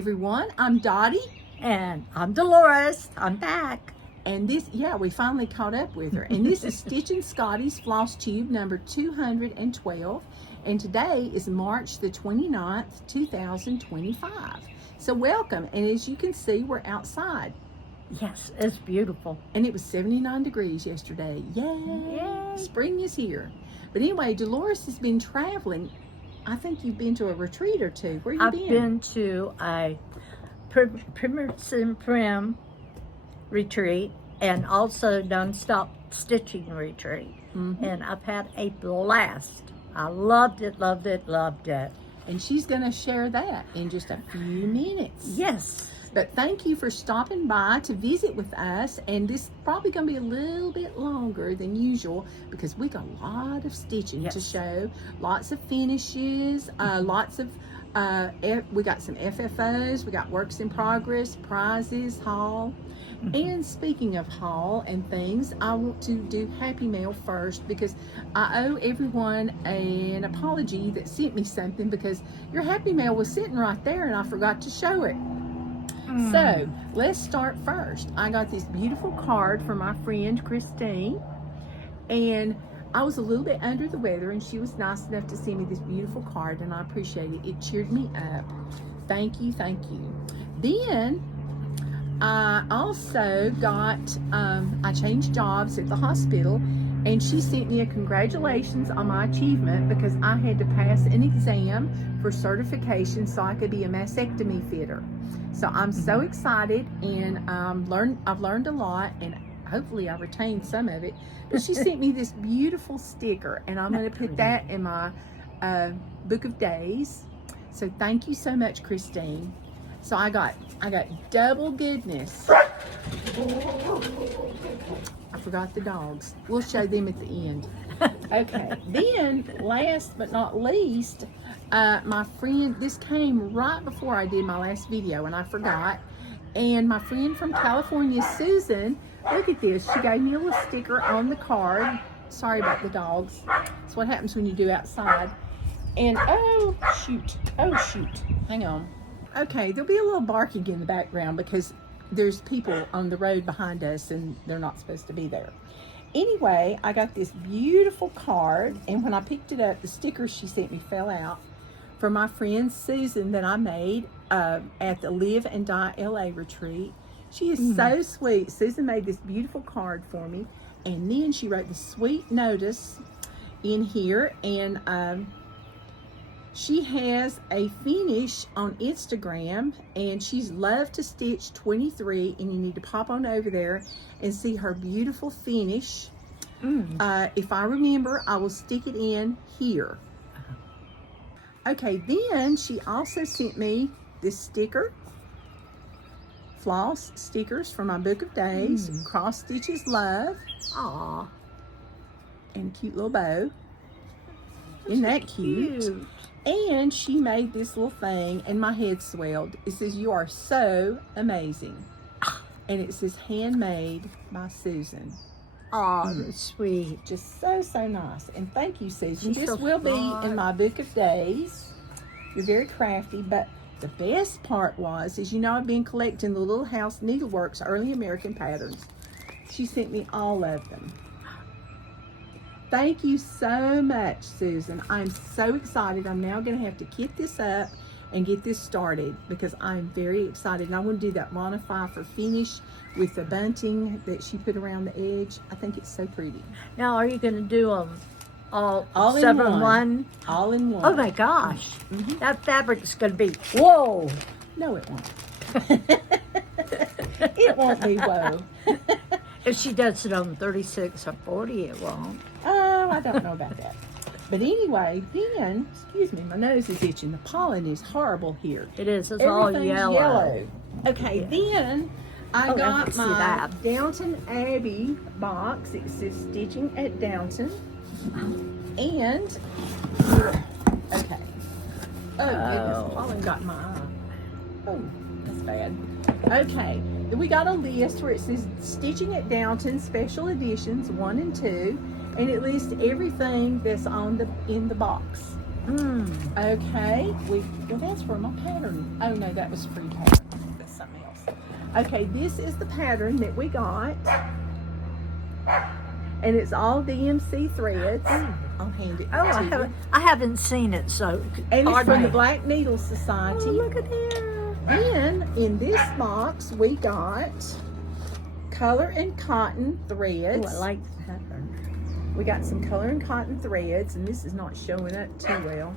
everyone, I'm Dottie. And I'm Dolores. I'm back. And this, we finally caught up with her. And this is Stitchin Scotty's Flosstube number 212. And today is March the 29th, 2025. So welcome. And as you can see, we're outside. Yes, it's beautiful. And it was 79 degrees yesterday. Yay! Yay. Spring is here. But anyway, Dolores has been traveling. I think you've been to a retreat or two. Where you been? I've been to a Prim retreat and also non-stop stitching retreat. And I've had a blast. I loved it, loved it, loved it. And she's going to share that in just a few minutes. Yes. But thank you for stopping by to visit with us. And this is probably going to be a little bit longer than usual because we got a lot of stitching to show. Lots of finishes, lots of, we got some FFOs, we got works in progress, prizes, haul. And speaking of haul and things, I want to do Happy Mail first because I owe everyone an apology that sent me something because your Happy Mail was sitting right there and I forgot to show it. So let's start first. I got this beautiful card from my friend Christine, and I was a little bit under the weather, and she was nice enough to send me this beautiful card, and I appreciate it. It cheered me up. Thank you, thank you. Then I also got, I changed jobs at the hospital, and she sent me a congratulations on my achievement because I had to pass an exam for certification so I could be a mastectomy fitter. So I'm so excited, and I've learned a lot, and hopefully I retained some of it. But she sent me this beautiful sticker, and I'm going to put that in my book of days. So thank you so much, Christine. So I got double goodness. I forgot the dogs. We'll show them at the end. Okay. Then, last but not least, my friend, this came right before I did my last video and I forgot. And my friend from California, Susan, look at this. She gave me a little sticker on the card. Sorry about the dogs. That's what happens when you do outside. And oh shoot, hang on. Okay, there'll be a little barking in the background because there's people on the road behind us and they're not supposed to be there. Anyway, I got this beautiful card, and when I picked it up, the sticker she sent me fell out from my friend Susan that I made at the Live and Die LA retreat. She is so sweet. Susan made this beautiful card for me, and then she wrote the sweet notice in here, and she has a finish on Instagram, and she's Love to Stitch 23, and you need to pop on over there and see her beautiful finish. If I remember, I will stick it in here. Okay, then she also sent me this sticker, floss stickers for my book of days, cross stitches love, Aw, and a cute little bow. Isn't that cute? And she made this little thing, and my head swelled. It says, "You are so amazing." And it says, "Handmade by Susan." aw, that's sweet. Just so nice. And thank you, Susan. She's This so will be smart. in my book of days. You're very crafty, but the best part is, I've been collecting the Little House Needleworks Early American Patterns. She sent me all of them. Thank you so much, Susan. I'm so excited. I'm now going to have to kit this up and get this started because I'm very excited. And I want to do that Rana Pfeiffer finish with the bunting that she put around the edge. I think it's so pretty. Now, are you going to do them all in 7-1? All in one. Oh my gosh. That fabric's going to be, whoa. No, it won't. It won't be whoa. If she does it on 36 or 40, it won't. Oh, I don't know about that. But anyway, then, excuse me, my nose is itching. The pollen is horrible here. It is. It's all Everything's yellow. Okay, then I I got can see my that. Downton Abbey box. It says Stitching at Downton. And, okay. Oh, goodness, pollen got in my eye. Oh, that's bad. Okay, then we got a list where it says Stitching at Downton Special Editions 1 and 2, and it lists everything that's in the box. Okay, well, that's for my pattern. Oh no, that was free pattern. That's something else. Okay, this is the pattern that we got, and it's all DMC threads. I'll hand it to you. I haven't seen it, so. And it's from the Black Needle Society. Oh, look at there. Then in this box we got color and cotton threads. Oh, I like the pattern. We got some color and cotton threads, and this is not showing up too well.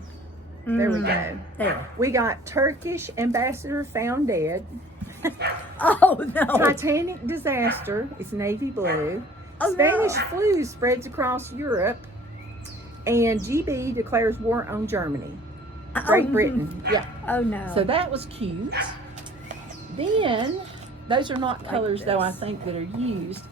There we go. There. We got Turkish Ambassador Found Dead. Oh, no. Titanic Disaster. It's navy blue. Spanish flu spreads across Europe. And GB declares war on Germany. Great Britain. Yeah. Oh, no. So that was cute. Then, those are not colors, though, I this. think, that are used.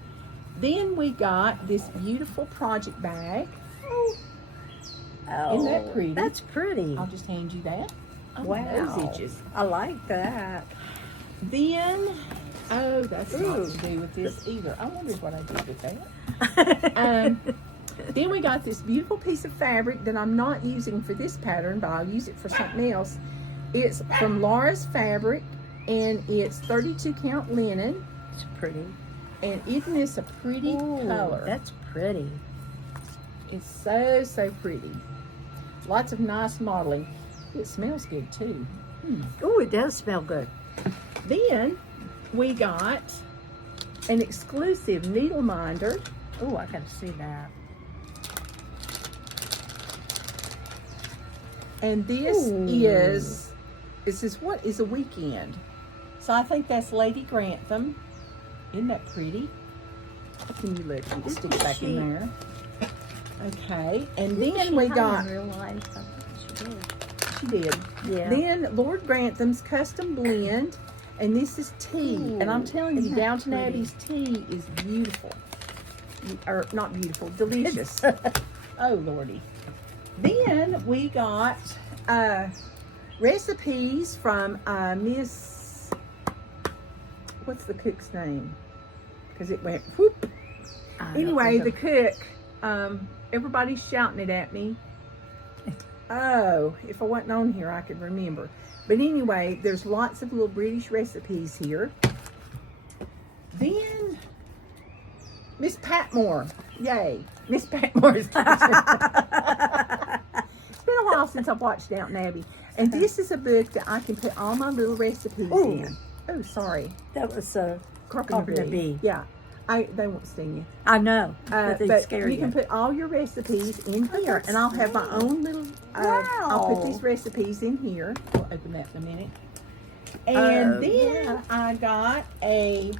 Then we got this beautiful project bag. Oh, Isn't that pretty? That's pretty. I'll just hand you that. Oh, Wow. those itches. I like that. Then, oh, that's not to do with this either. I wonder what I did with that. Then we got this beautiful piece of fabric that I'm not using for this pattern, but I'll use it for something else. It's from Laura's Fabric, and it's 32 count linen. It's pretty. And isn't this a pretty color? That's pretty. It's so, so pretty. Lots of nice modeling. It smells good too. Oh, it does smell good. Then we got an exclusive needle minder. Oh, I gotta see that. And this is what is a weekend. So I think that's Lady Grantham. Isn't that pretty? Can you let me stick it back in there? Okay, and then we got. Real life. I think She did. Yeah. Then Lord Grantham's custom blend, and this is tea. And I'm telling you, isn't that Downton pretty? Abbey's tea is beautiful. Or not beautiful, delicious. Oh Lordy. Then we got recipes from Miss. What's the cook's name? Because it went whoop. Anyway, the cook. Everybody's shouting it at me. Oh, if I wasn't on here, I could remember. But anyway, there's lots of little British recipes here. Then, Miss Patmore. Yay. Miss Patmore's kitchen. It's been a while since I've watched Downton Abbey. And this is a book that I can put all my little recipes in. Oh, sorry. That was a Carpenter bee. Yeah. They won't sting you. I know. But they But scare you can put all your recipes in here, that's and I'll have my own little. I'll put Wow. these recipes in here. We'll open that in a minute. And then I got a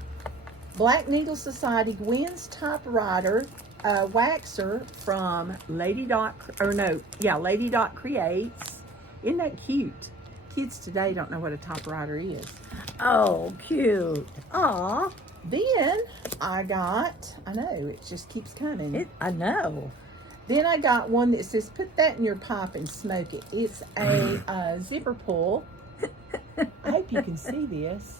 Black Needle Society Gwen's typewriter waxer from Lady Dot Creates. Isn't that cute? Kids today don't know what a typewriter is. Oh, cute. Aw. Then I know, it just keeps coming. I know. Then I got one that says, put that in your pipe and smoke it. It's a zipper pull. I hope you can see this.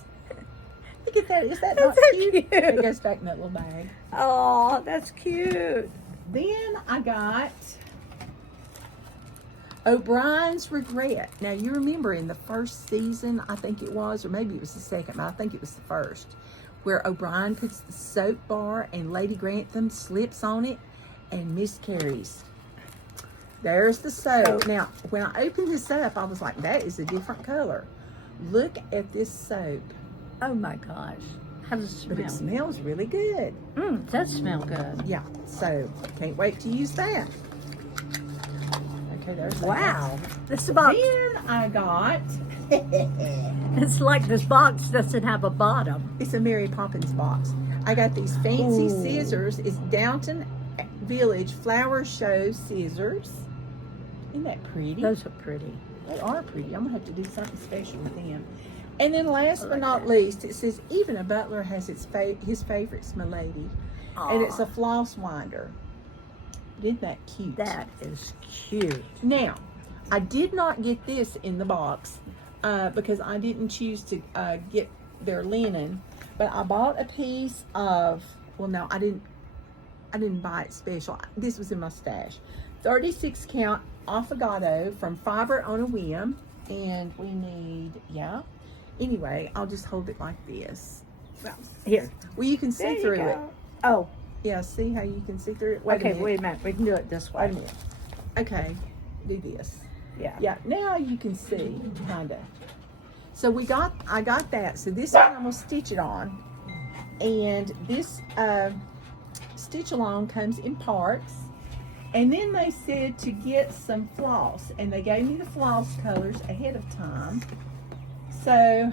Look at that. Is that not cute? It goes back in that little bag. Oh, that's cute. Then I got O'Brien's Regret. Now, you remember in the first season, I think it was, or maybe it was the second, but I think it was the first, where O'Brien puts the soap bar and Lady Grantham slips on it and miscarries. There's the soap. Now, when I opened this up, I was like, that is a different color. Look at this soap. Oh my gosh. How does it smell? But it smells really good. It does smell good. Yeah, so can't wait to use that. Okay, there's that. Wow. This box, Then I got, it's like this box doesn't have a bottom. it's a Mary Poppins box. I got these fancy scissors. It's Downton Village Flower Show scissors. Isn't that pretty? Those are pretty. They are pretty. I'm going to have to do something special with them. And then last but not least, it says, even a butler has his favorite's my lady. And it's a floss winder. Isn't that cute? That is cute. Now, I did not get this in the box because I didn't choose to get their linen. But I bought a piece of, well, no, I didn't buy it special. This was in my stash. 36 count affogato from Fiber on a Whim. And we need, Anyway, I'll just hold it like this. Here. Well, you can see through it. Oh. Yeah, see how you can see through it? Wait a minute. We can do it this way. Wait a minute. Okay, do this. Yeah. Yeah, now you can see, kind of. So I got that. So this one I'm going to stitch it on. And this stitch along comes in parts. And then they said to get some floss. And they gave me the floss colors ahead of time. So,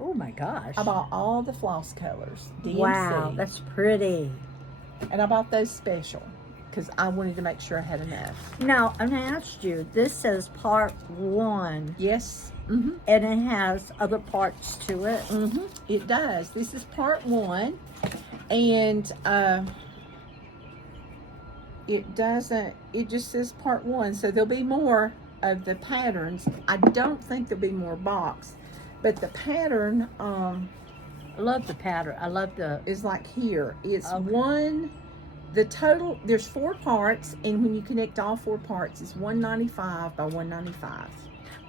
oh my gosh. I bought all the floss colors. DMC. Wow, that's pretty. And I bought those special because I wanted to make sure I had enough. Now, I asked you, this says part 1. Yes. And it has other parts to it. It does. This is part 1. And it just says part 1. So there'll be more of the patterns. I don't think there'll be more box. But the pattern, I love the pattern. I love the... is like here. It's the total, there's 4 parts, and when you connect all 4 parts, it's 195 by 195.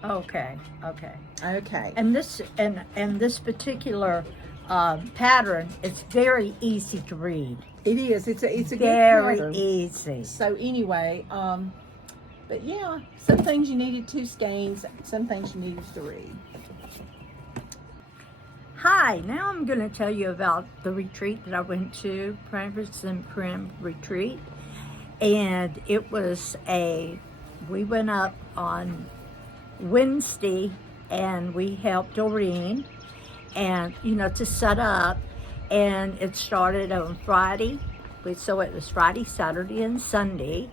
Okay. Okay. And this particular pattern is very easy to read. It is. It's a very good pattern. easy. So anyway, but yeah, some things you needed 2 skeins, some things you needed 3. Hi, now I'm going to tell you about the retreat that I went to, Privies and Prim retreat. And it was we went up on Wednesday and we helped Doreen and, to set up. And it started on Friday. So it was Friday, Saturday, and Sunday.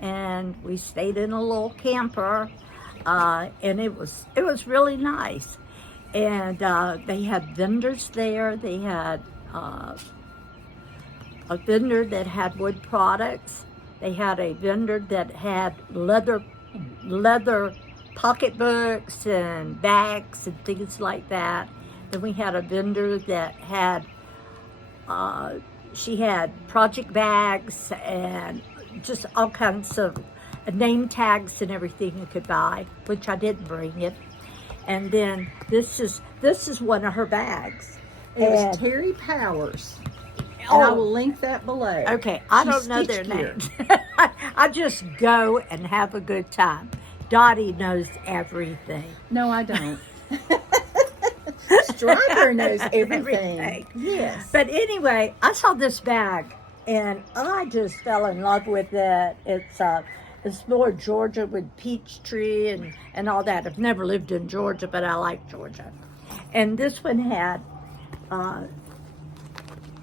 And we stayed in a little camper. And it was really nice. And they had vendors there. They had a vendor that had wood products. They had a vendor that had leather pocketbooks and bags and things like that. Then we had a vendor that had, she had project bags and just all kinds of name tags and everything you could buy, which I didn't bring it. And then this is one of her bags. It was Terry Powers. And I will link that below. Okay, I don't know their names. I just go and have a good time. Dottie knows everything. No, I don't. Striker knows everything. Yes. But anyway, I saw this bag and I just fell in love with it. It's more Georgia with peach tree and all that. I've never lived in Georgia, but I like Georgia. And this one had,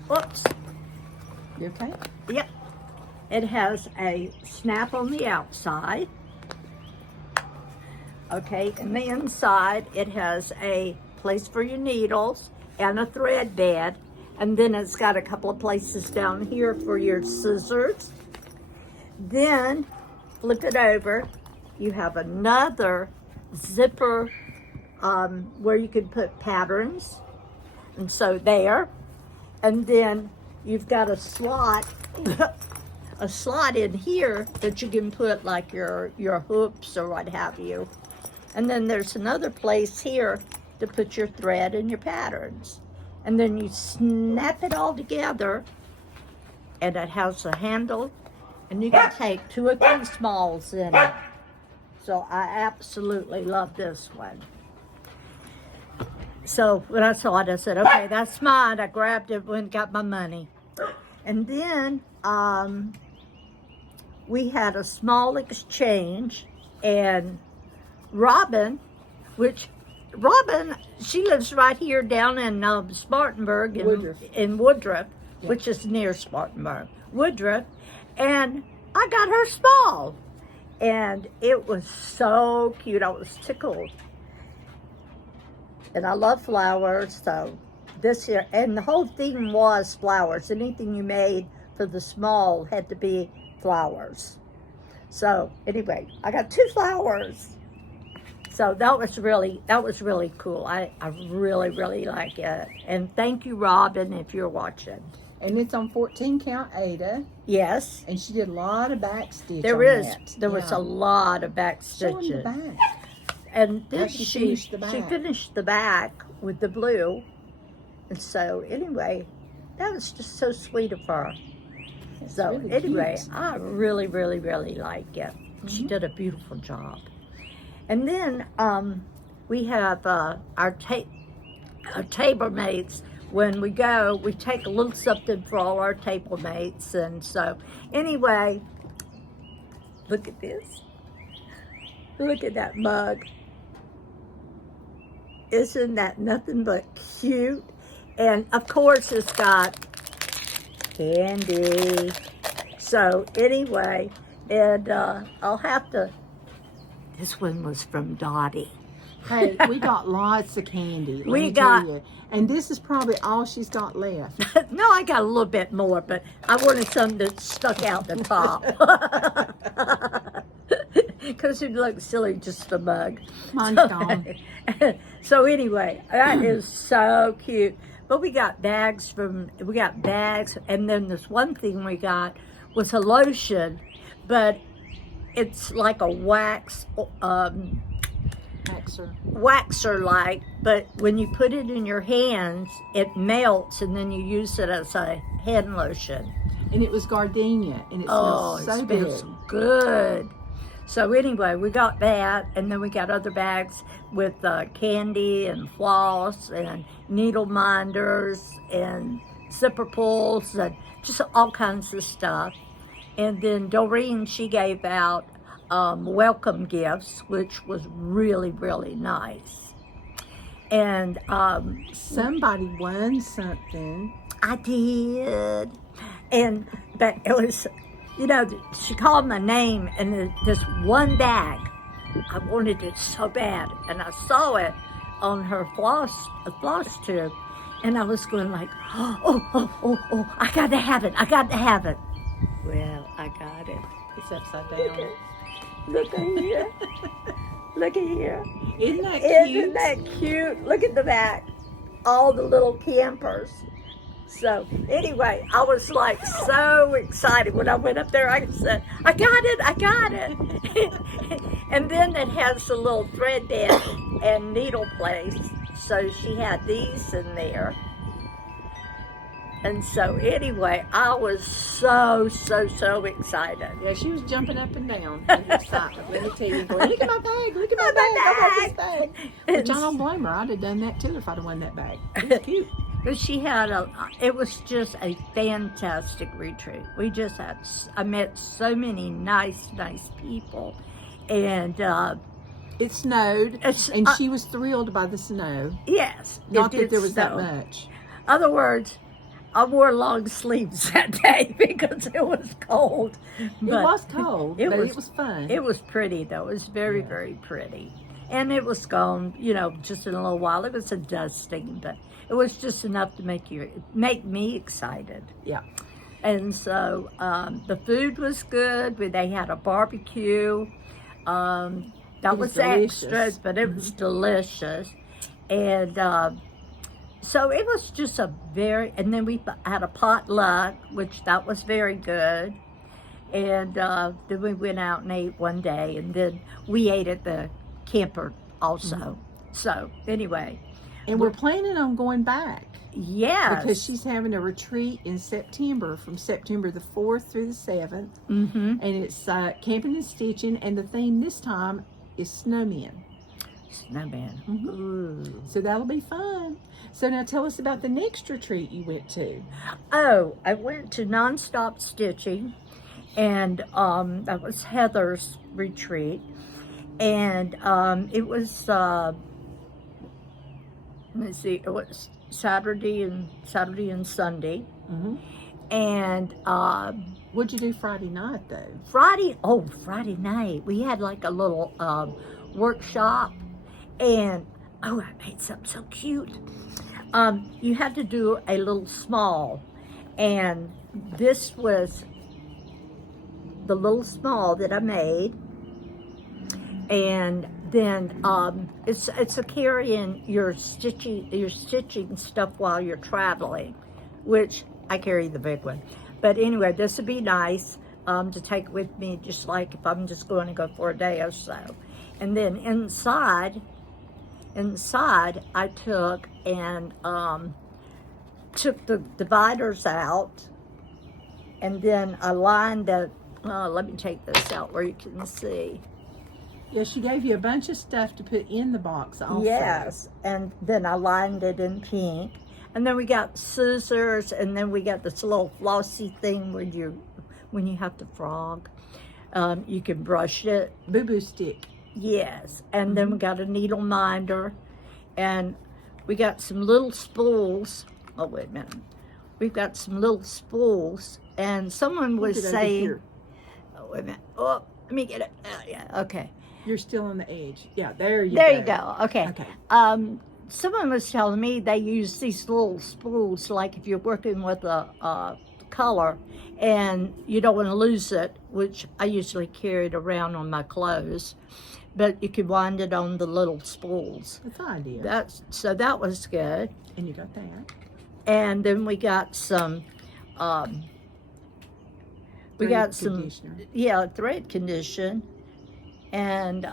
whoops. You okay? Yep. It has a snap on the outside. Okay, and the inside, it has a place for your needles and a thread bed. And then it's got a couple of places down here for your scissors. Then, flip it over, you have another zipper where you can put patterns. And so there. And then you've got a slot, a slot in here that you can put like your hoops or what have you. And then there's another place here to put your thread and your patterns. And then you snap it all together and it has a handle and you can take 2 or 3 smalls in it. So I absolutely love this one. So when I saw it, I said, okay, that's mine. I grabbed it, went and got my money. And then we had a small exchange, and Robin, she lives right here down in Spartanburg, in Woodruff, yeah, which is near Spartanburg, Woodruff, and I got her small. And it was so cute. I was tickled. And I love flowers, so this year, and the whole theme was flowers. Anything you made for the small had to be flowers. So anyway, I got 2 flowers. So that was really cool. I really like it. And thank you, Robin, if you're watching. And it's on 14 count Ada. Yes. And she did a lot of back stitch. There on is. That. There was a lot of back Show 'em stitches. the back. And then How she finished the back. she finished the back with the blue. And so anyway, that was just so sweet of her. It's So really anyway, cute. I really, really, really like it. She did a beautiful job. And then we have our table mates. When we go, we take a little something for all our table mates. And so anyway, look at this. Look at that mug. Isn't that nothing but cute? And of course it's got candy. So anyway, and I'll have to, this one was from Dottie. Hey, we got lots of candy. Let We me got- tell you. And this is probably all she's got left. No, I got a little bit more, but I wanted something that stuck out the top. Because it looked silly, just a mug. Mine's gone. So anyway, that is so cute. But we got bags, and then this one thing we got was a lotion, but it's like a waxer like, but when you put it in your hands, it melts, and then you use it as a hand lotion. And it was gardenia, and it smells so it good. smells good. So anyway, we got that, and then we got other bags with candy and floss and needle minders and zipper pulls and just all kinds of stuff. And then Doreen, she gave out welcome gifts, which was really, really nice. And Somebody won something. I did. But it was, she called my name, and this one bag, I wanted it so bad, and I saw it on her Flosstube, and I was going like, oh, I got to have it. Well, I got it. It's upside down. Look at here. Look at here. Isn't that cute? Isn't that cute? Look at the back. All the little campers. So anyway, I was like so excited when I went up there. I said, I got it. And then it has a little thread bed and needle place. So she had these in there. And so anyway, I was so excited. Yeah, she was jumping up and down in excitement. Let me tell you, going, look at my bag, I want this bag. Which I don't blame her. I'd have done that too if I'd have won that bag. It's cute. But it was just a fantastic retreat. I met so many nice people. And it snowed, and she was thrilled by the snow. Yes. Not that there was that much. Other words, I wore long sleeves that day because it was cold. It was cold, but it was fun. It was pretty, though. It was very, very pretty. And it was gone, just in a little while. It was a dusting, but it was just enough to make me excited. Yeah. And so the food was good. They had a barbecue. That was extra, but it was delicious. And so it was just and then we had a potluck, which that was very good. And then we went out and ate one day, and then we ate at the camper also. So anyway. And we're planning on going back. Yes. Because she's having a retreat in September, from September the 4th through the 7th. Mm-hmm. And it's Campin and Stitchin, and the theme this time is snowmen. Snowman. Mm-hmm. Ooh. So that'll be fun. So now tell us about the next retreat you went to. Oh, I went to Nonstop Stitching, and that was Heather's retreat. And it was, let's see, it was Saturday and Sunday. Mm-hmm. And what'd you do Friday night, though? Friday night, we had like a little workshop, and I made something so cute. You had to do a little small, and this was the little small that I made. And then it's a carrying your stitching stuff while you're traveling, which I carry the big one. But anyway, this would be nice to take with me, just like if I'm just going to go for a day or so. And then inside I took and took the dividers out, and then I lined the, let me take this out where you can see. Yeah, she gave you a bunch of stuff to put in the box also. Yes, and then I lined it in pink. And then we got scissors, and then we got this little flossy thing when you have to frog. You can brush it. Boo-boo stick. Yes, and then we got a needle minder, and we got some little spools. Oh, wait a minute. We've got some little spools, and someone was saying, oh, wait a minute. Oh, let me get it. Yeah, okay. You're still on the edge. Yeah, there you go. Okay. Someone was telling me they use these little spools, like if you're working with a color and you don't want to lose it, which I usually carry it around on my clothes, but you could wind it on the little spools. That's an idea. So that was good. And you got that. And then we got some, thread condition. And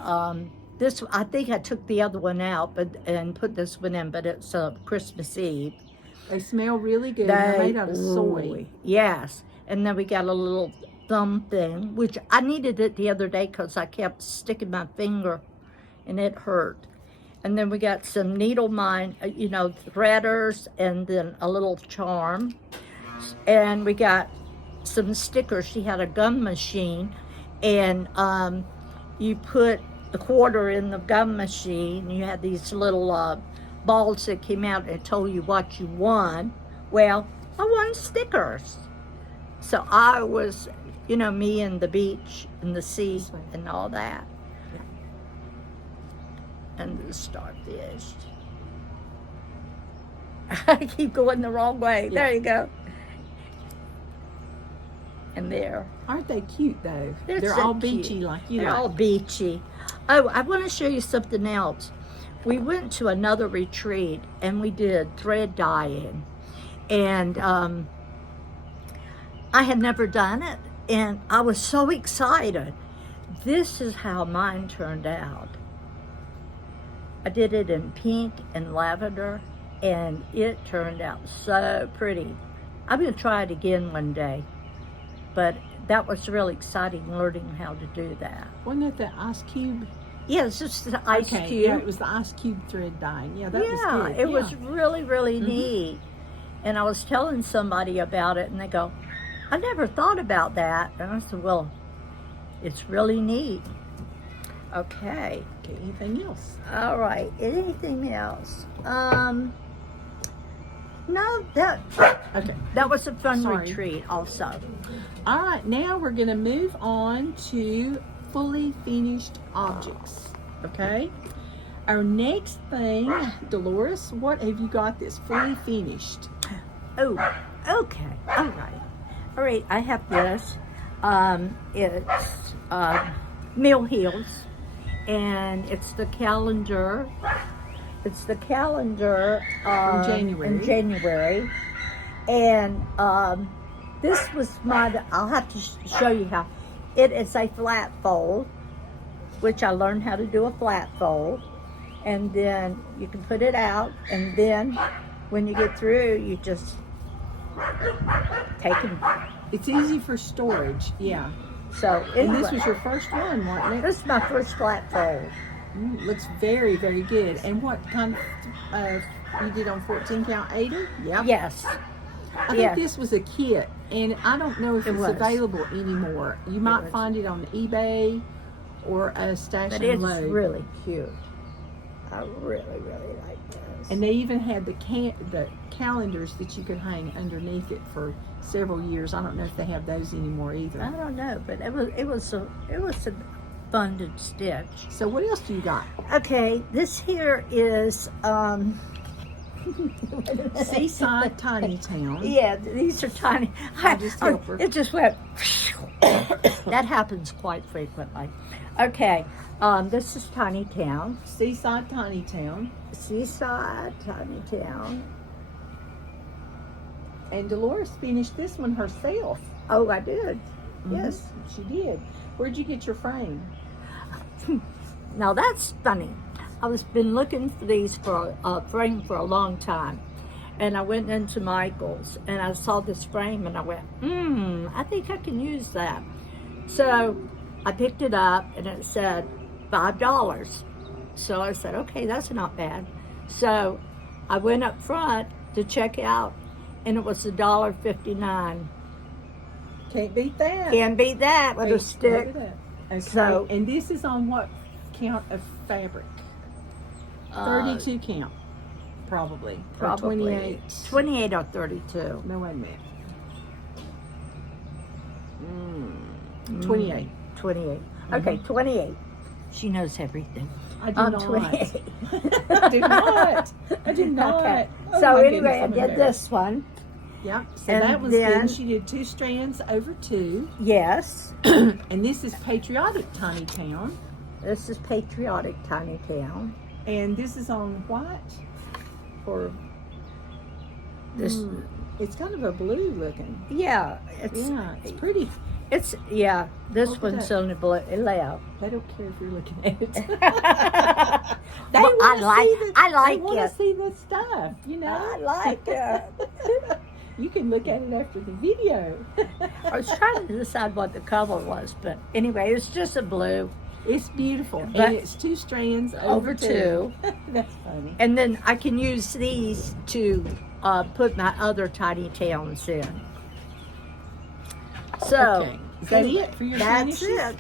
this, I think I took the other one out and put this one in, but it's Christmas Eve. They smell really good. They're made out of soy. Yes. And then we got a little thumb thing, which I needed it the other day because I kept sticking my finger and it hurt. And then we got some needle threaders, and then a little charm. And we got some stickers. She had a gum machine, and you put the quarter in the gum machine. You had these little balls that came out and told you what you won. Well, I won stickers. So I was, me and the beach and the sea and all that. Yeah. And the starfish. I keep going the wrong way. Yeah. There you go. And there. Aren't they cute though? They're so all cute. beachy like you. They're like. all beachy. Oh, I want to show you something else. We went to another retreat and we did thread dyeing, and I had never done it, and I was so excited. This is how mine turned out. I did it in pink and lavender, and it turned out so pretty. I'm going to try it again one day, but that was really exciting, learning how to do that. Wasn't it the ice cube? Yeah, it's just the ice cube. Yeah, it was the ice cube thread dyeing. Yeah, that was good. It was really, really neat. And I was telling somebody about it, and they go, I never thought about that. And I said, well, it's really neat. Okay. Anything else? All right. Anything else? No, that was a fun retreat also. All right, now we're going to move on to fully finished objects. Okay? Our next thing, Dolores, what have you got that's fully finished? Oh, okay. All right. All right, I have this. It's Mill Heels, and it's the calendar. It's the calendar in January. And this was I'll have to show you how. It is a flat fold, which I learned how to do a flat fold. And then you can put it out, and then when you get through, you just take them. It's easy for storage, yeah. So anyway. And this was your first one, wasn't it? This is my first flat fold. Looks very, very good. And what kind of, you did on 14 count 80? Yep. Yes. I think this was a kit, and I don't know if it's available anymore. You might find it on eBay or a Stash and Load. But it's really cute. I really, really like this. And they even had the calendars that you could hang underneath it for several years. I don't know if they have those anymore either. I don't know, but it was a fun to stitch. So what else do you got? Okay, this here is Seaside Tiny Town. Yeah, these are tiny. It just went. That happens quite frequently. Okay, this is Tiny Town. Seaside Tiny Town. Seaside Tiny Town. And Dolores finished this one herself. Oh, I did. Yes. She did. Where'd you get your frame? Now that's funny. I was been looking for these for a frame for a long time. And I went into Michael's and I saw this frame and I went, I think I can use that. So I picked it up and it said $5. So I said, okay, that's not bad. So I went up front to check out and it was $1.59. Can't beat that. Can't beat that with a stick. Look at that. Okay. So, and this is on what count of fabric? 32 count, probably. Or 28. 28 or 32. No, wait a minute. 28. 28. Okay, 28. She knows everything. I do not. 28. I do not. I do not. Okay. Oh, So my anyway, goodness, I did this one. Yeah. So And that was then- good. She did 2 strands over 2. Yes. And this is Patriotic Tiny Town. This is Patriotic Tiny Town. And this is on what? Or This, it's kind of a blue looking. yeah, it's It's pretty. this Look at one's that. on the blue. Layout. They don't care if you're looking at it. they Well, I wanna like- see the, I like they want it. to see the stuff, you know. I like it. You can look at it after the video. I was trying to decide what the color was, but anyway, it's just a blue. It's beautiful. But- And it's 2 strands Over over 2. That's funny. And then I can use these to put my other tiny towns in. So, Okay. Is that it for your that's finishes? it.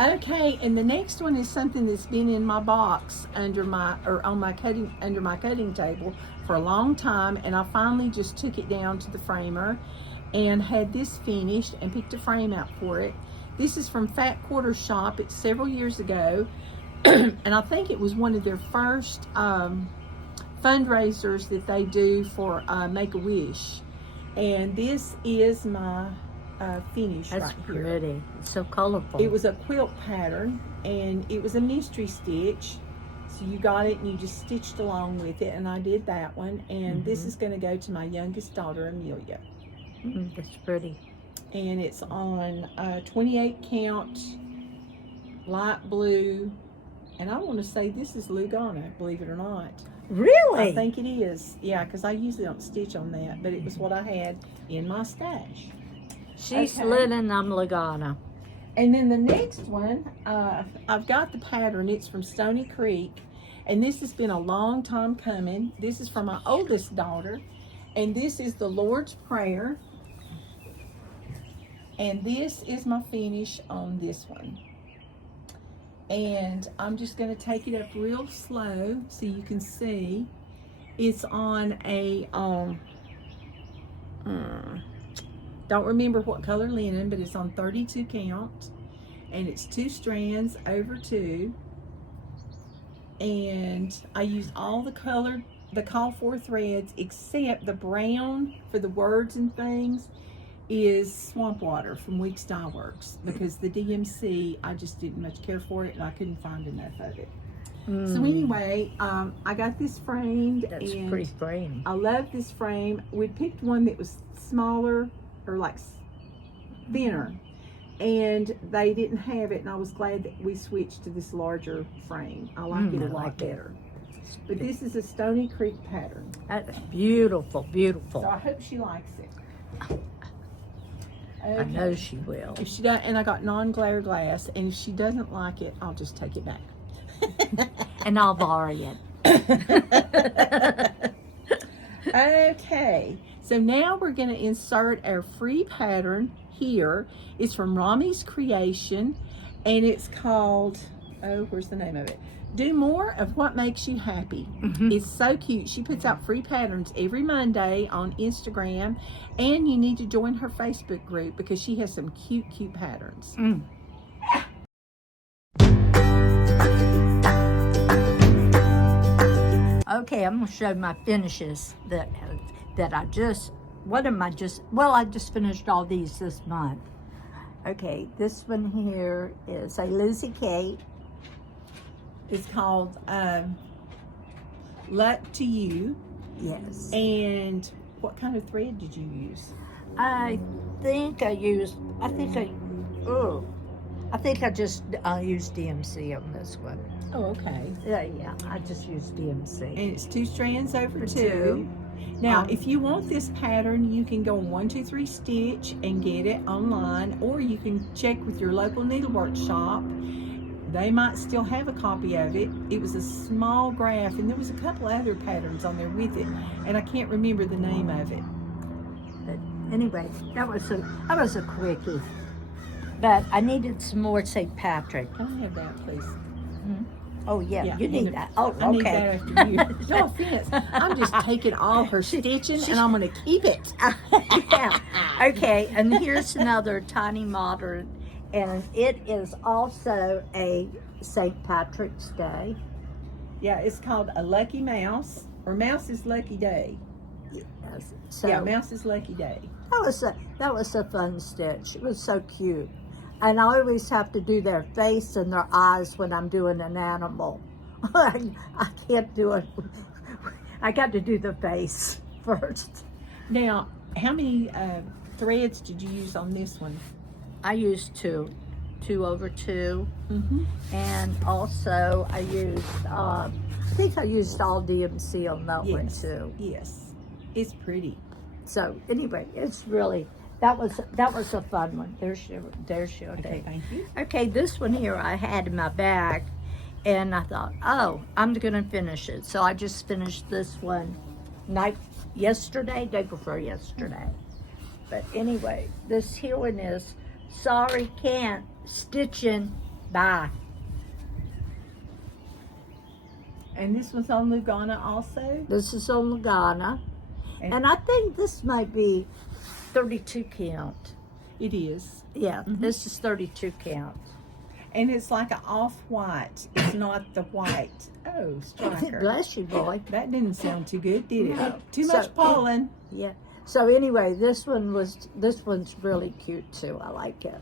Okay, and the next one is something that's been in my box under my cutting table for a long time, and I finally just took it down to the framer and had this finished and picked a frame out for it. This is from Fat Quarter Shop. It's several years ago, and I think it was one of their first fundraisers that they do for Make-A-Wish. And this is my finish That's right here. pretty. It's so colorful. It was a quilt pattern, and it was a mystery stitch. So you got it and you just stitched along with it, and I did that one. And this is going to go to my youngest daughter, Amelia. That's pretty. And it's on 28 count, light blue. And I want to say this is Lugana, believe it or not. Really? I think it is. Yeah, because I usually don't stitch on that, but it was what I had in my stash. She's Okay. Linen, I'm Lagana. And then the next one, I've got the pattern. It's from Stony Creek. And this has been a long time coming. This is from my oldest daughter. And this is the Lord's Prayer. And this is my finish on this one. And I'm just going to take it up real slow so you can see. It's on a, don't remember what color linen, but it's on 32 count. And it's 2 strands over 2. And I use all the call for threads except the brown for the words and things is Swamp Water from Weeks Dye Works, because the DMC, I just didn't much care for it and I couldn't find enough of it. So anyway, I got this framed. That's and pretty frame. I love this frame. We picked one that was smaller or like thinner, and they didn't have it, and I was glad that we switched to this larger frame. I like it a I lot like it. better. But this is a Stony Creek pattern, That's beautiful, beautiful. so I hope she likes it. I know she will. If she does, and I got non-glare glass, and if she doesn't like it, I'll just take it back. And I'll borrow it. Okay, so now we're going to insert our free pattern here. It's from Romy's Creation, and it's called, oh, where's the name of it? Do More of What Makes You Happy. It's so cute. She puts out free patterns every Monday on Instagram, and you need to join her Facebook group because she has some cute, cute patterns. Okay, I'm going to show my finishes that I just, I just finished all these this month. Okay, this one here is a Lucy Kate. It's called Luck to You. Yes. And what kind of thread did you use? I think I just used DMC on this one. Oh, okay. Yeah, I just used DMC. And it's 2 strands over For 2. two. Now, if you want this pattern, you can go on 123 Stitch and get it online, or you can check with your local needlework shop. They might still have a copy of it. It was a small graph, and there was a couple other patterns on there with it, and I can't remember the name of it. But anyway, that was a quickie. But I needed some more St. Patrick. Can I have that, please? Oh yeah, you need that. Oh, I need okay. that after you. No offense. I'm just taking all her stitching and I'm going to keep it. Yeah. Okay, and here's another tiny modern, and it is also a St. Patrick's Day. Yeah, it's called a Lucky Mouse, or Mouse's Lucky Day. Yes. So Yeah, Mouse's Lucky Day. that was a fun stitch. It was so cute. And I always have to do their face and their eyes when I'm doing an animal. I can't do it. I got to do the face first. Now, how many threads did you use on this one? I used 2 over 2. Mm-hmm. And also I used, I think I used all DMC on that one too. Yes, it's pretty. So anyway, it's really, that was a fun one. There's your Okay, day. thank you. Okay, this one here I had in my bag, and I thought, oh, I'm gonna finish it. So I just finished this one day before yesterday. But anyway, this here one is Sorry Can't, Stitchin', Bye. And this one's on Lugana also? This is on Lugana, and I think this might be 32 count. It is. Yeah, this is 32 count. And it's like an off-white. It's not the white. Oh, striker. Bless you, boy. That didn't sound too good, did it? No. Too So- much pollen. Yeah. So anyway, this one's really cute too. I like it.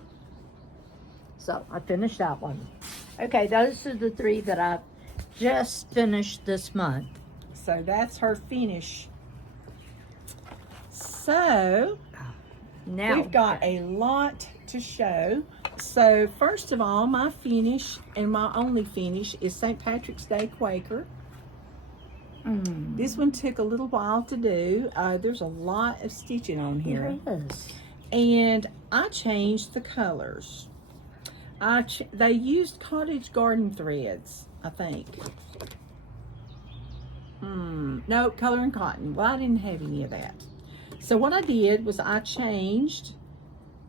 So I finished that one. Okay, those are the 3 that I just finished this month. So that's her finish. So Now we've got a lot to show. So first of all, my finish, and my only finish, is St. Patrick's Day Quaker. This one took a little while to do. There's a lot of stitching on here. Yes. And I changed the colors. They used cottage garden threads, I think. No, color and cotton. Well, I didn't have any of that. So what I did was I changed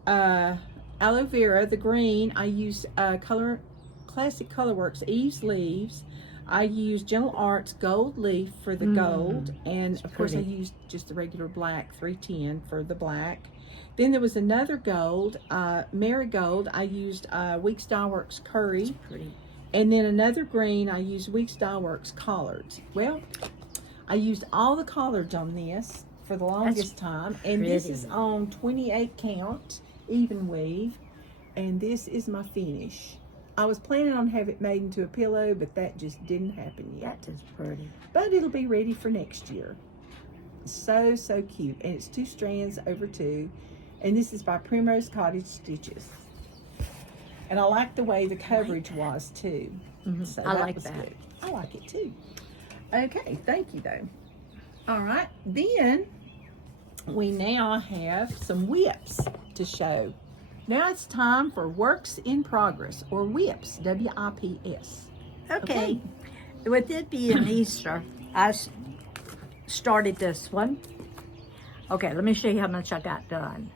aloe vera, the green. I used Classic Colorworks Eve's Leaves. I used Gentle Arts Gold Leaf for the gold, and of course I used just the regular black 310 for the black. Then there was another gold, Marigold. I used Weeks Dye Works Curry. Pretty. And then another green, I used Weeks Dye Works Collards. Well, I used all the collards on this for the longest time, and this is on 28 count, even weave, and this is my finish. I was planning on having it made into a pillow, but that just didn't happen yet. That is pretty. But it'll be ready for next year. So, so cute. And it's 2 strands over 2. And this is by Primrose Cottage Stitches. And I like the way the coverage was too. So I like was that. good. I like it too. Okay, thank you though. All right, then we now have some whips to show. Now it's time for Works in Progress, or WIPs, W-I-P-S. Okay. With it being Easter, I started this one. Okay, let me show you how much I got done.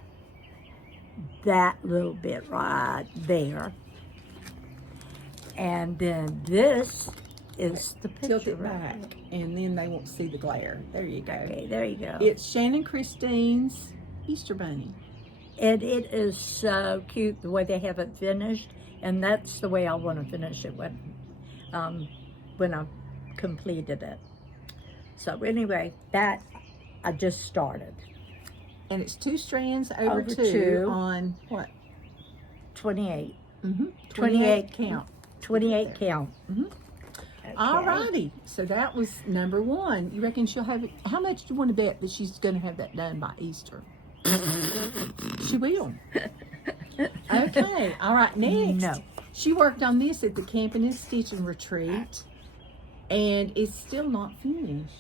That little bit right there. And then this is the picture. Tilt it back, and then they won't see the glare. There you go. Okay, there you go. It's Shannon Christine's Easter Bunny. And it is so cute the way they have it finished, and that's the way I want to finish it when I completed it. So anyway, that I just started. And it's 2 strands over 2 2 on what? 28. 28 count. 28 count. All righty. So that was number 1. You reckon she'll have it? How much do you want to bet that she's going to have that done by Easter? She will. Okay. All right. Next. No. She worked on this at the Campin and Stitchin retreat, and it's still not finished.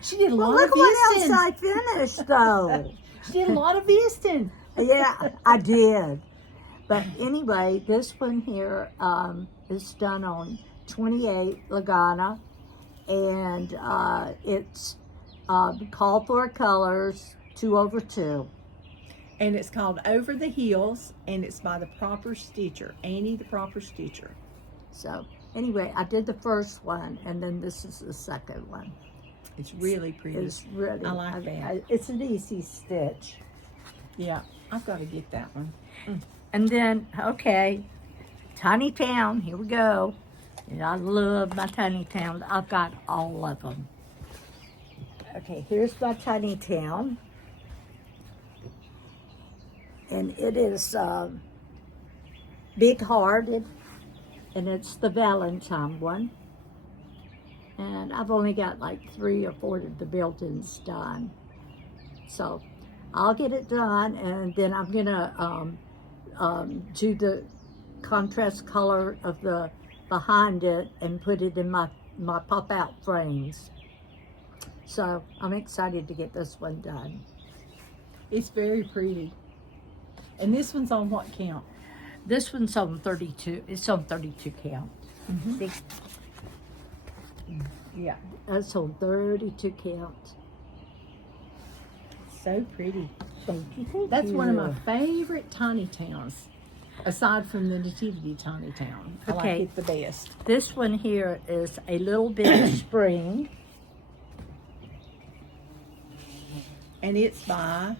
She did a lot Look of what visiting. else I finished, though. She did a lot of visiting. Yeah, I did. But anyway, this one here is done on 28 Lagana, and it's called for colors 2/2. And it's called Over the Hills, and it's by the Proper Stitcher, Annie the Proper Stitcher. So anyway, I did the first one, and then this is the second one. It's really pretty. It's really, I like that. It's an easy stitch. Yeah, I've got to get that one. And then, okay, Tiny Town, here we go. And I love my Tiny Town. I've got all of them. Okay, here's my Tiny Town. And it is big-hearted, and it's the Valentine one. And I've only got like 3 or 4 of the built-ins done. So I'll get it done, and then I'm gonna do the contrast color of the behind it and put it in my pop-out frames. So I'm excited to get this one done. It's very pretty. And this one's on what count? This one's on 32. It's on 32 count. Mm-hmm. See? Yeah, that's on 32 count. So pretty. Thank you. That's one of my favorite tiny towns, aside from the Nativity tiny town. I like Okay. it the best. This one here is a little bit of spring. And it's by,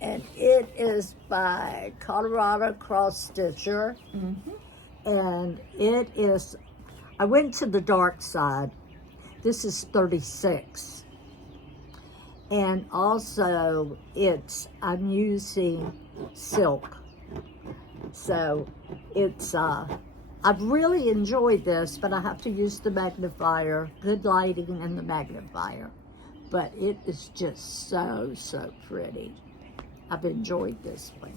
And it is by Colorado Cross Stitcher. And it is, I went to the dark side. This is 36. And also I'm using silk. So it's, I've really enjoyed this, but I have to use the magnifier, good lighting and the magnifier. But it is just so pretty. I've enjoyed this one.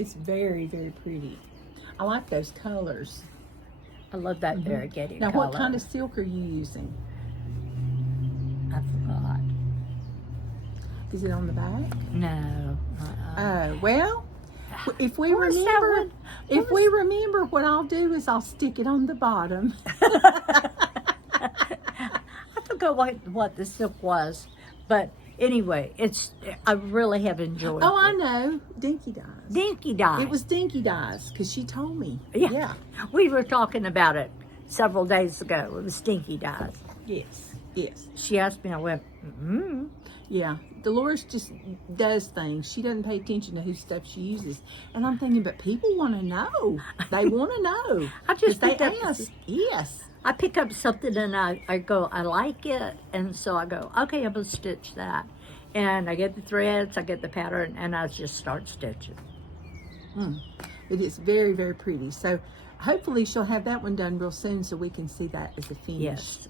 it's very, very pretty. I like those colors. I love that variegated Now, color. what kind of silk are you using? I forgot. Is it on the back? No. Oh, well, if we What was that remember, one? if we remember, what I'll do is I'll stick it on the bottom. I forgot what the silk was, but anyway, I really have enjoyed Oh, I it. know. Dinky Dyes. Dinky Dye. It was Dinky Dyes because she told me. Yeah. We were talking about it several days ago. It was Dinky Dyes. Yes. Yes. She asked me, I went, Yeah. Dolores just does things. She doesn't pay attention to whose stuff she uses. And I'm thinking, but people want to know. They want to know. I just 'Cause they picked up- ask. Yes. I pick up something and I go, I like it. And so I go, okay, I'm going to stitch that. And I get the threads, I get the pattern, and I just start stitching. It is very, very pretty. So hopefully she'll have that one done real soon so we can see that as a finish. Yes.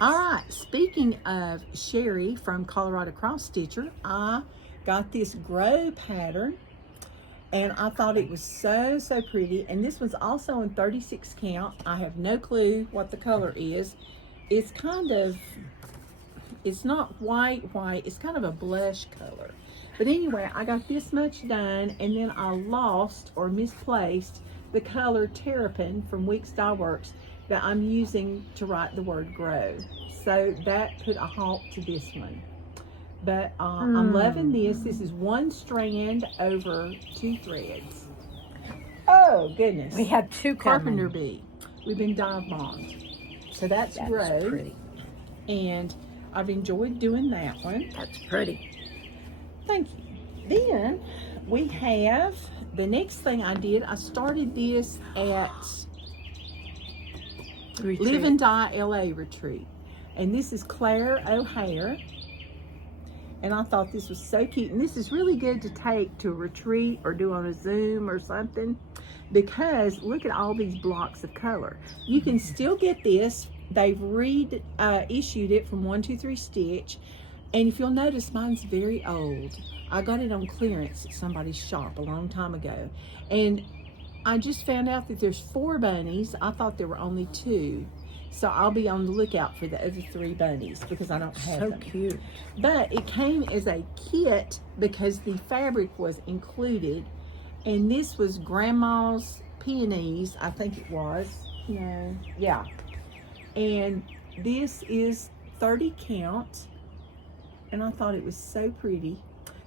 All right. Speaking of Sherry from Colorado Cross Stitcher, I got this grow pattern. And I thought it was so pretty. And this was also in 36 count. I have no clue what the color is. It's kind of, it's not white. It's kind of a blush color. But anyway, I got this much done, and then I lost or misplaced the color Terrapin from Weeks Dye Works that I'm using to write the word grow. So that put a halt to this one. But I'm loving this. This is 1 strand over 2 threads. Oh, goodness. We have 2 Carpenter bee. We've been dive bombed. So that's grow. pretty. And I've enjoyed doing that one. That's pretty. Thank you. Then we have the next thing I did. I started this at Live and Die LA retreat. And this is Claire O'Hare. And I thought this was so cute. And this is really good to take to a retreat or do on a Zoom or something. because look at all these blocks of color. You can still get this. They've issued it from 123 Stitch, and if you'll notice, mine's very old. I got it on clearance at somebody's shop a long time ago, and I just found out that there's 4 bunnies. I thought there were only 2. So I'll be on the lookout for the other 3 bunnies because I don't have them. So cute. But it came as a kit because the fabric was included. And this was Grandma's Peonies, I think it was. No, yeah. And this is 30 count. And I thought it was so pretty.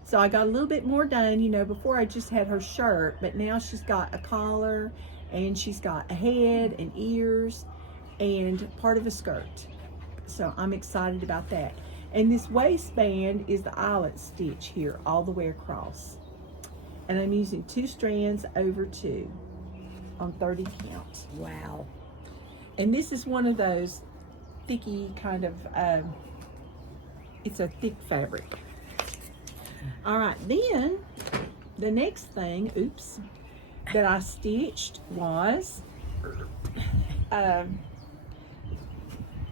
So I got a little bit more done. You know, before I just had her shirt, but now she's got a collar and she's got a head and ears and part of a skirt. So I'm excited about that. And this waistband is the eyelet stitch here all the way across. And I'm using 2 strands over 2 on 30 count. Wow. And this is one of those thicky kind of, it's a thick fabric. All right, then the next thing, oops, that I stitched was,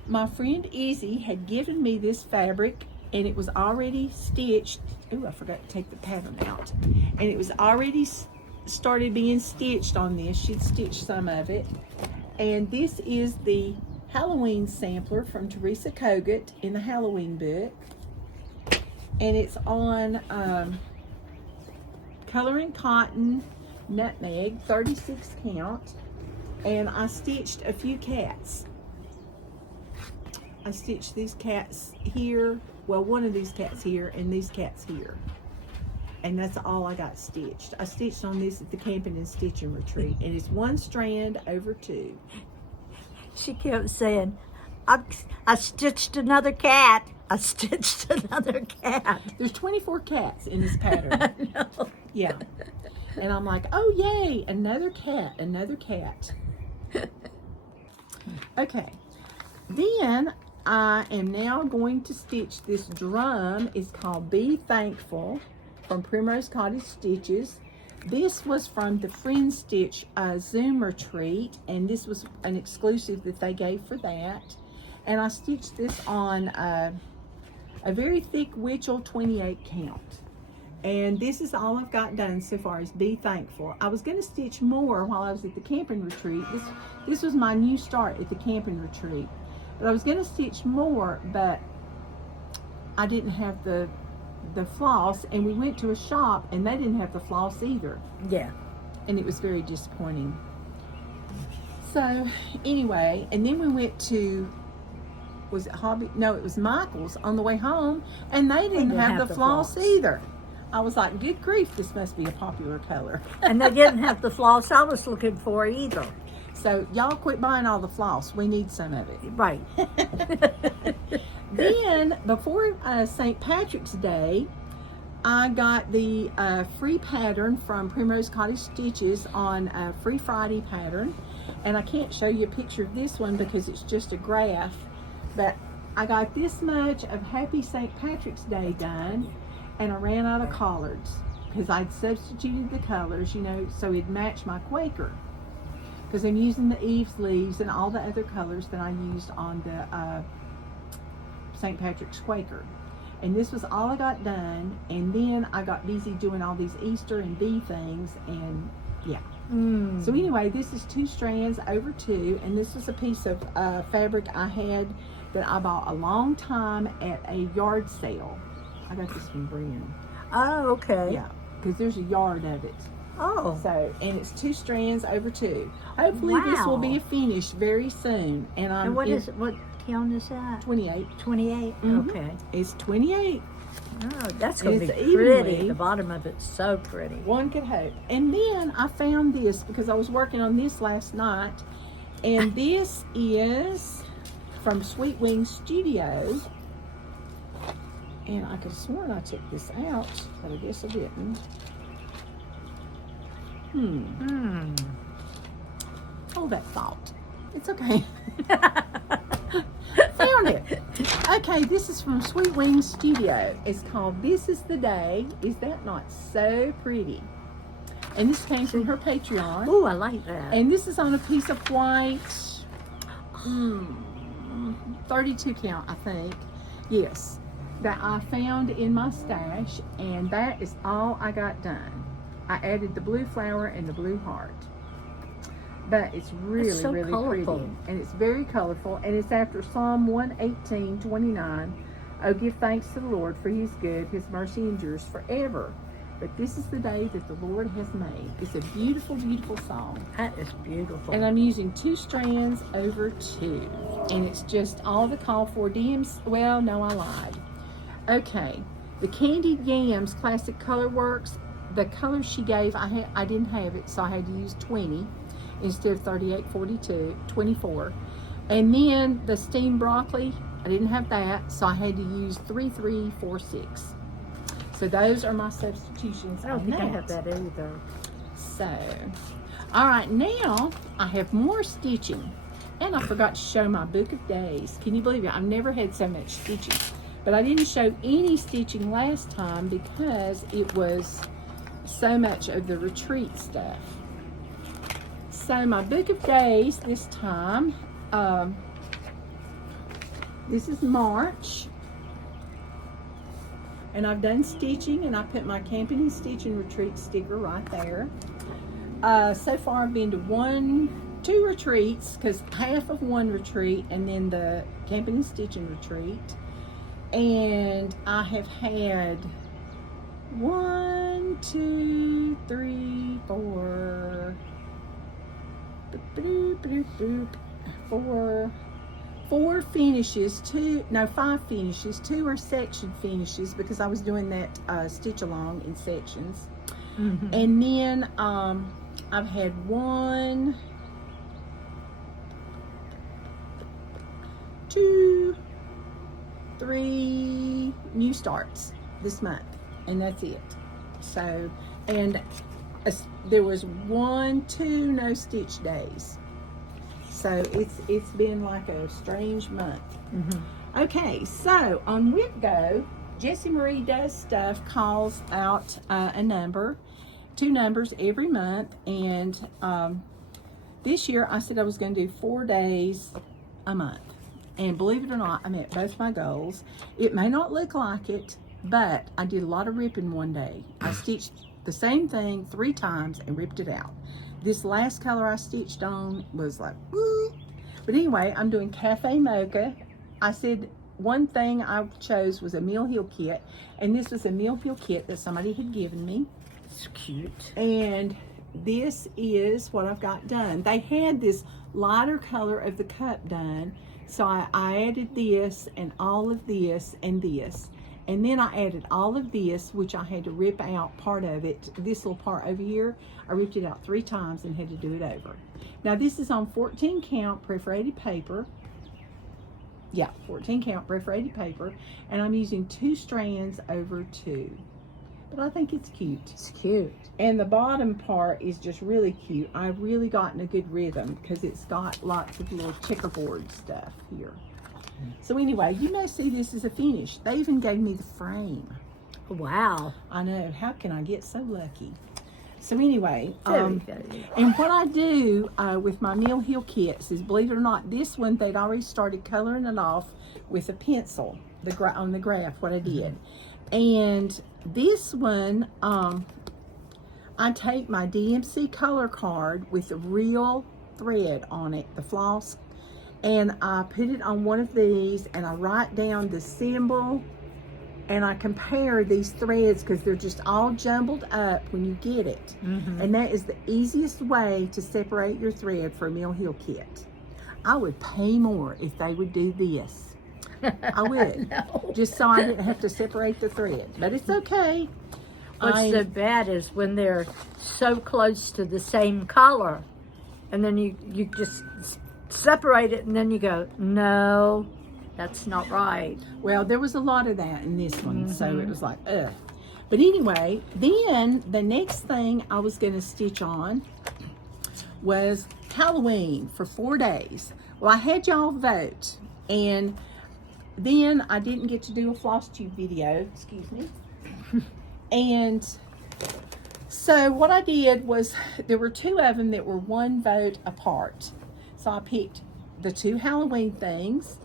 my friend Izzy had given me this fabric and it was already stitched. Oh, I forgot to take the pattern out. And it was already started being stitched on this. She'd stitched some of it. And this is the Halloween sampler from Teresa Kogut in the Halloween book. And it's on coloring cotton, nutmeg, 36 count. And I stitched a few cats. I stitched these cats here, well, one of these cats here and these cats here. And that's all I got stitched. I stitched on this at the Campin and Stitchin retreat, and it's 1 strand over 2. She kept saying, I stitched another cat. I stitched another cat. There's 24 cats in this pattern. I know. Yeah. And I'm like, oh, yay, another cat, another cat. Okay. Then I am now going to stitch this drum. It's called Be Thankful from Primrose Cottage Stitches. This was from the Friend Stitch Zoom retreat, and this was an exclusive that they gave for that. And I stitched this on a very thick Witchell 28 count. And this is all I've got done so far is Be Thankful. I was going to stitch more while I was at the Campin retreat. This was my new start at the Campin retreat. But I was going to stitch more, but I didn't have the floss, and we went to a shop and they didn't have the floss either. Yeah. And it was very disappointing. So anyway, and then we went to, was it Hobby? No, it was Michael's on the way home, and they didn't have the floss either. I was like, good grief, this must be a popular color. And they didn't have the floss I was looking for either. So y'all quit buying all the floss. We need some of it. Right. Then, before St. Patrick's Day, I got the free pattern from Primrose Cottage Stitches on a Free Friday pattern. And I can't show you a picture of this one because it's just a graph. But I got this much of Happy St. Patrick's Day done, and I ran out of collards because I'd substituted the colors, you know, so it'd match my Quaker. Because I'm using the eaves leaves and all the other colors that I used on the St. Patrick's Quaker. And this was all I got done. And then I got busy doing all these Easter and bee things. And yeah. So anyway, this is 2 strands over 2. And this was a piece of fabric I had that I bought a long time at a yard sale. I got this from Brian. Oh, okay. Yeah, because there's a yard of it. Oh. So, and it's 2 strands over 2. Hopefully this will be a finish very soon. And what count is that? 28. 28? Mm-hmm. Okay. It's 28. Oh, that's going to be It's pretty. evenly. The bottom of it's so pretty. One could hope. And then I found this because I was working on this last night. And this is from Sweet Wing Studio. And I could have sworn I took this out, but I guess I didn't. Hold that thought. It's okay. Found it. Okay, this is from Sweet Wing Studio. It's called This Is the Day. Is that not so pretty? And this came from her Patreon. Oh, I like that. And this is on a piece of white, 32 count, I think. Yes, that I found in my stash, and that is all I got done. I added the blue flower and the blue heart. But it's really, so really colorful. pretty. And it's very colorful. And it's after Psalm 118:29. Oh, give thanks to the Lord, for he is good. His mercy endures forever. But this is the day that the Lord has made. It's a beautiful, beautiful song. That is beautiful. And I'm using 2 strands over 2. And it's just all the call for DMs. Well, no, I lied. Okay. The Candied Yams Classic Color Works. The color she gave, I didn't have it, so I had to use 20 instead of 24. And then the steamed broccoli, I didn't have that, so I had to use 3346. So those are my substitutions. I don't think I have that either. So, all right, now I have more stitching. And I forgot to show my book of days. Can you believe it? I've never had so much stitching. But I didn't show any stitching last time because it was so much of the retreat stuff. So my book of days this time, this is March. And I've done stitching, and I put my Campin and Stitchin retreat sticker right there. So far I've been to 2 retreats, because half of one retreat, and then the Campin and Stitchin retreat. And I have had 1, 2, 3, 4, 4 finishes, 5 finishes. 2 are section finishes because I was doing that stitch along in sections. And then I've had 1, 2, 3 new starts this month, and that's it. So, and there was 1, 2 no stitch days. So it's been like a strange month. Okay, so on WhipGo, Jessie Marie Does Stuff calls out a number, 2 numbers every month, and this year I said I was going to do 4 days a month. And believe it or not, I met both my goals. It may not look like it, but I did a lot of ripping one day. I stitched the same thing 3 times and ripped it out. This last color I stitched on was like, woo. But anyway, I'm doing Cafe Mocha. I said one thing I chose was a Mill Hill kit, and this was a Mill Hill kit that somebody had given me. It's cute. And this is what I've got done. They had this lighter color of the cup done, so I added this and all of this and this. And then I added all of this, which I had to rip out part of it. This little part over here, I ripped it out 3 times and had to do it over. Now this is on 14 count perforated paper. Yeah, 14 count perforated paper. And I'm using 2 strands over 2. But I think it's cute. It's cute. And the bottom part is just really cute. I've really gotten a good rhythm because it's got lots of little checkerboard stuff here. So anyway, you may see this as a finish. They even gave me the frame. Wow. I know. How can I get so lucky? So anyway, Very good. and what I do with my Mill Hill kits is, believe it or not, this one they'd already started coloring it off with a pencil on the graph, what I did. And this one, I take my DMC color card with the real thread on it, the floss, and I put it on one of these, and I write down the symbol, and I compare these threads because they're just all jumbled up when you get it. And that is the easiest way to separate your thread for a Mill Hill kit. I would pay more if they would do this. I would. Just so I didn't have to separate the thread. But it's okay. What's so bad is when they're so close to the same color, and then you just separate it, and then you go, no, that's not right. Well, there was a lot of that in this one, so it was like, ugh. But anyway, then the next thing I was going to stitch on was Halloween for 4 days. Well, I had y'all vote, and then I didn't get to do a Flosstube video, excuse me. And So what I did was, there were 2 of them that were 1 vote apart. So I picked the 2 Halloween things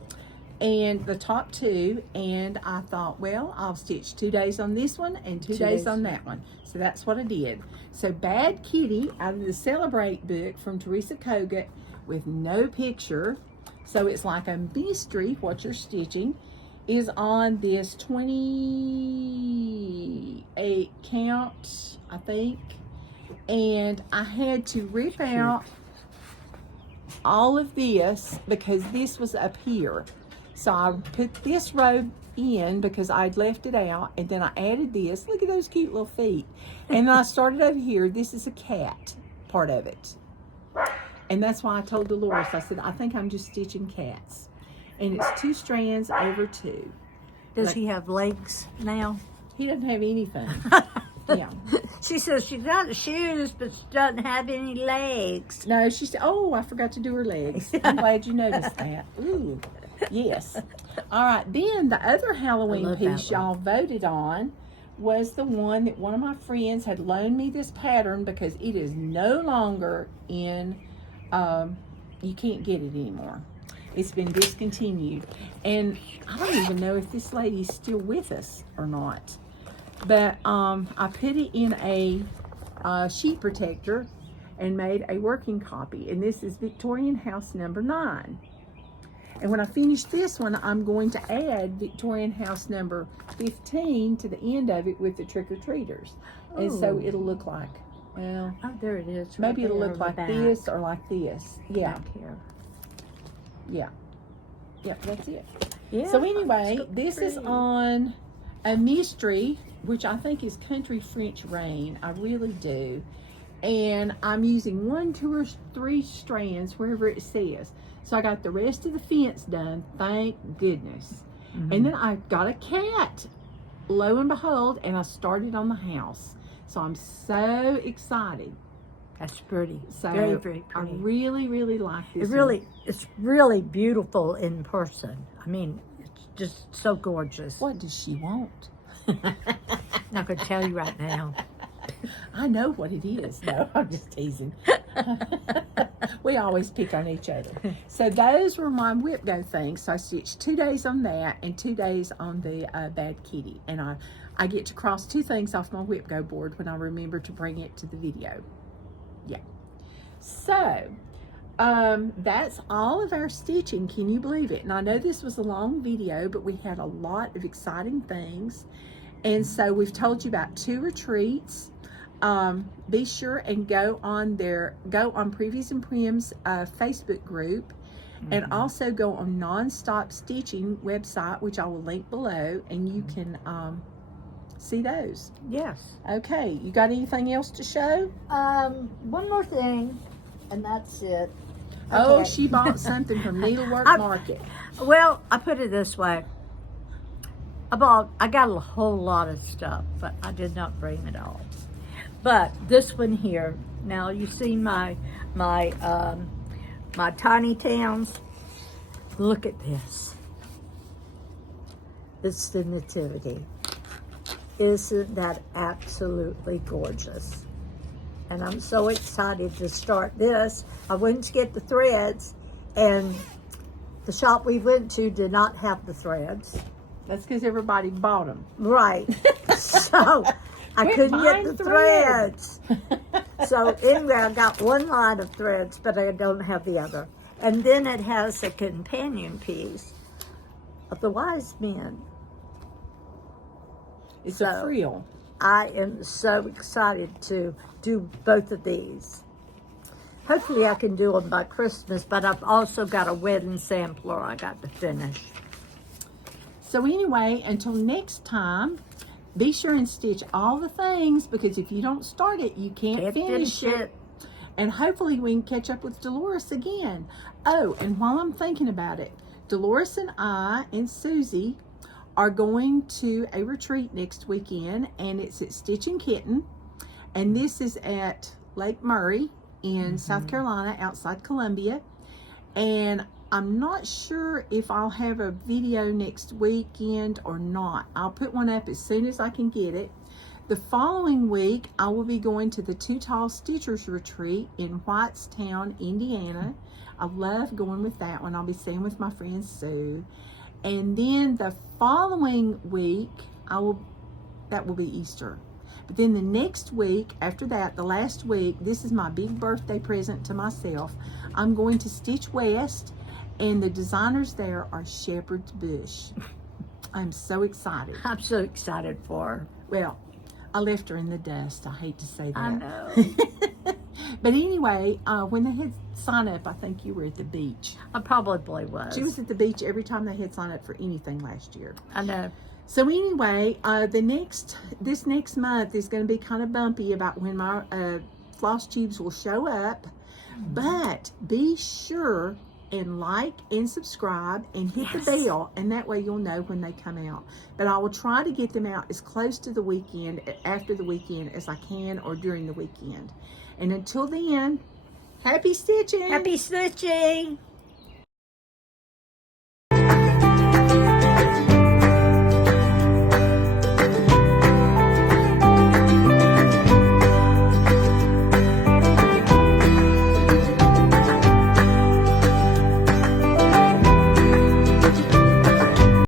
and the top 2, and I thought, well, I'll stitch 2 days on this one and 2 days on that one. So that's what I did. So Bad Kitty out of the Celebrate book from Teresa Kogut with no picture. So it's like a mystery what you're stitching, is on this 28 count, I think. And I had to rip out all of this because this was up here. So I put this row in because I'd left it out, and then I added this. Look at those cute little feet. And then I started over here. This is a cat part of it. And that's why I told Dolores, I said, I think I'm just stitching cats. And it's 2 strands over 2. Does he have legs now? He doesn't have anything. Yeah. She says she got shoes, but she doesn't have any legs. No, she said, oh, I forgot to do her legs. I'm glad you noticed that. Ooh, yes. All right, then the other Halloween piece y'all voted on was the one that one of my friends had loaned me this pattern because it is no longer in, you can't get it anymore. It's been discontinued. And I don't even know if this lady's still with us or not. But I put it in a sheet protector and made a working copy. And this is Victorian House number 9. And when I finish this one, I'm going to add Victorian House number 15 to the end of it with the trick-or-treaters. Oh. And so it'll look like, well, oh, there it is. Right, maybe it'll look like this or like this. Yeah. Back here. Yeah. Yep, that's it. Yeah. So anyway, this is on a mystery, which I think is Country French Rain. I really do. And I'm using 1, 2, or 3 strands wherever it says. So I got the rest of the fence done, thank goodness. Mm-hmm. And then I got a cat, lo and behold, and I started on the house. So I'm so excited. That's pretty. So very, very pretty. I really, really like this. It's really beautiful in person. I mean, it's just so gorgeous. What does she want? Not going to tell you right now. I know what it is. No, I'm just teasing. We always pick on each other. So those were my whip go things. So I stitched 2 days on that and 2 days on the Bad Kitty. And I get to cross 2 things off my whip go board when I remember to bring it to the video. Yeah. So that's all of our stitching. Can you believe it? And I know this was a long video, but we had a lot of exciting things. And so we've told you about 2 retreats. Be sure and go on Privies and Prim's Facebook group, and also go on Nonstop Stitching website, which I will link below, and you can see those. Yes. Okay, you got anything else to show? One more thing, and that's it. Oh, Okay. she bought something from Needlework Market. Well, I put it this way. I got a whole lot of stuff, but I did not bring it all. But this one here, now you see my tiny towns. Look at this. It's the Nativity. Isn't that absolutely gorgeous? And I'm so excited to start this. I went to get the threads, and the shop we went to did not have the threads. That's because everybody bought them. Right. So I couldn't get the threads. So anyway, I got 1 line of threads, but I don't have the other. And then it has a companion piece of the wise men. It's a frill. I am so excited to do both of these. Hopefully I can do them by Christmas, but I've also got a wedding sampler I got to finish. So anyway, until next time, be sure and stitch all the things, because if you don't start it, you can't finish it. And hopefully we can catch up with Dolores again. Oh, and while I'm thinking about it, Dolores and I and Susie are going to a retreat next weekend, and it's at Stitchin Kitten, and this is at Lake Murray in South Carolina, outside Columbia. And I'm not sure if I'll have a video next weekend or not. I'll put one up as soon as I can get it. The following week, I will be going to the Two Tall Stitchers Retreat in Whitestown, Indiana. I love going with that one. I'll be staying with my friend Sue. And then the following week, that will be Easter. But then the next week, after that, the last week, this is my big birthday present to myself. I'm going to Stitch West, and the designers there are Shepherd's Bush. I'm so excited. I'm so excited for her. Well, I left her in the dust. I hate to say that. I know. But anyway, when they had sign up, I think you were at the beach. I probably was. She was at the beach every time they had sign up for anything last year. I know. So anyway, this next month is going to be kind of bumpy about when my Flosstubes will show up. But be sure and like and subscribe and hit the bell, and that way you'll know when they come out. But I will try to get them out as close to the weekend, after the weekend, as I can, or during the weekend. And until then, happy stitching! Happy stitching!